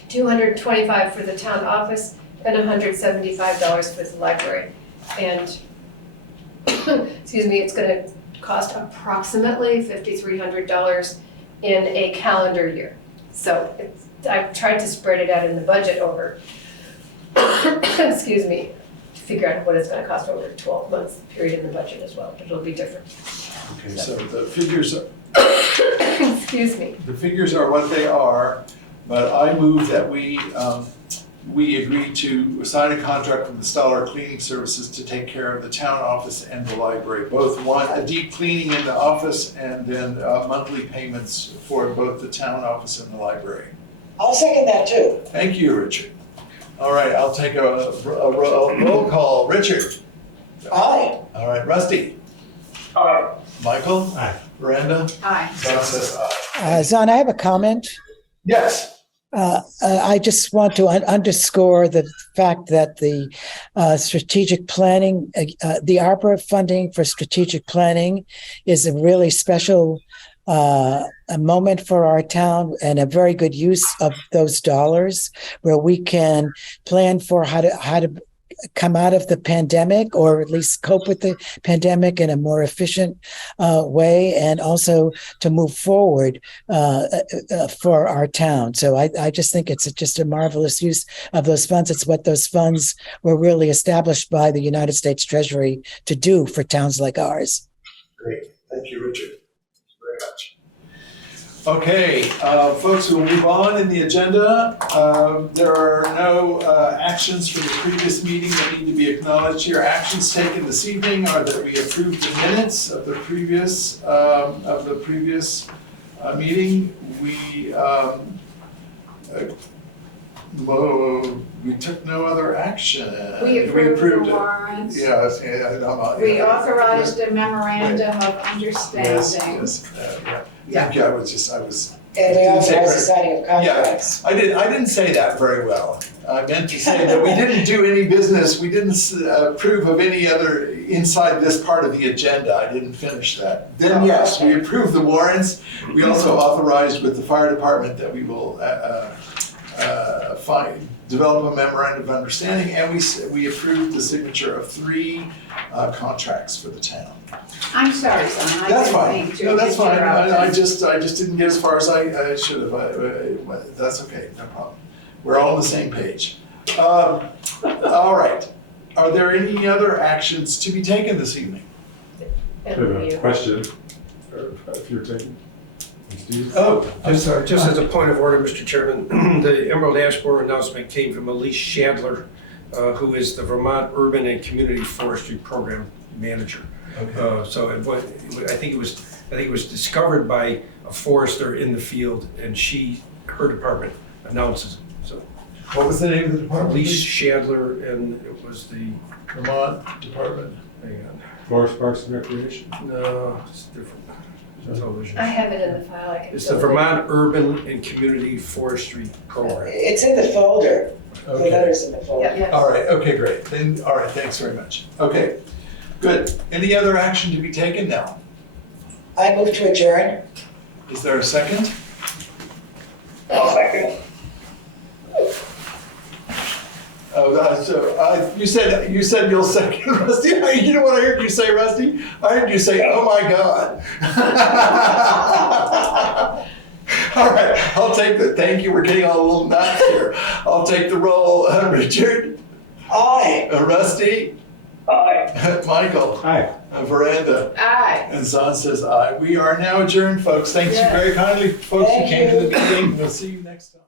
$225 for the town office and $175 for the library. And, excuse me, it's gonna cost approximately $5,300 in a calendar year. So I've tried to spread it out in the budget over, excuse me, to figure out what it's gonna cost over a 12-month period in the budget as well, but it'll be different. Okay, so the figures are, Excuse me. the figures are what they are, but I move that we agree to sign a contract with the Stoller Cleaning Services to take care of the town office and the library. Both a deep cleaning in the office and then monthly payments for both the town office and the library. I'll second that too. Thank you, Richard. All right, I'll take a roll call. Richard? Aye. All right, Rusty? Aye. Michael? Aye. Miranda? Aye. John says aye. Zon, I have a comment. Yes. I just want to underscore the fact that the strategic planning, the ARPA funding for strategic planning is a really special a moment for our town and a very good use of those dollars where we can plan for how to come out of the pandemic, or at least cope with the pandemic in a more efficient way, and also to move forward for our town. So I just think it's just a marvelous use of those funds. It's what those funds were really established by the United States Treasury to do for towns like ours. Great. Thank you, Richard. Very much. Okay, folks, we'll move on in the agenda. There are no actions from the previous meeting that need to be acknowledged here. Actions taken this evening are that we approved the minutes of the previous meeting. We took no other action. We approved the warrants. Yes, We authorized a memorandum of understanding. Yes, yeah. Yeah, I was. And we didn't also say have very- the signing of contracts. I didn't say that very well. I meant to say that we didn't do any business, we didn't approve of any other inside this part of the agenda. I didn't finish that. Then yes, we approved the warrants. We also authorized with the fire department that we will develop a memorandum of understanding, and we approved the signature of 3 contracts for the town. I'm sorry, son, I That's didn't fine. mean to No, that's fine. interrupt. I just didn't get as far as I should have. That's okay, no problem. We're all on the same page. All right. Are there any other actions to be taken this evening? And I have a you. question, if you're taking. Steve? Oh, Just as a point of order, Mr. Chairman, the Emerald Ash Borer announcement came from Elise Shadler, who is the Vermont Urban and Community Forestry Program Manager. okay. So I think it was discovered by a forester in the field, and her department announces it. So What was the name of the department? Elise Shadler, and it was the, Vermont Department. hang on, Forest Parks and Recreation? no, it's different. Television. I have it in the file. I can It's the fill it in. Vermont Urban and Community Forestry Program. It's in the folder. The Okay. letter's in the folder. Yeah. All right, okay, great. Then, all right, thanks very much. Okay, good. Any other action to be taken now? I move to adjourn. Is there a second? I'll second. You said you'll second, Rusty. You know what I heard you say, Rusty? I heard you say, "Oh my God." All right, I'll take the. Thank you. We're getting all a little nuts here. I'll take the roll. Richard. Aye. Rusty. Aye. Michael. Aye. Veranda. Aye. And Zahn says aye. We are now adjourned, folks. Thanks you very kindly, folks who Thank came to the you. meeting. We'll see you next time.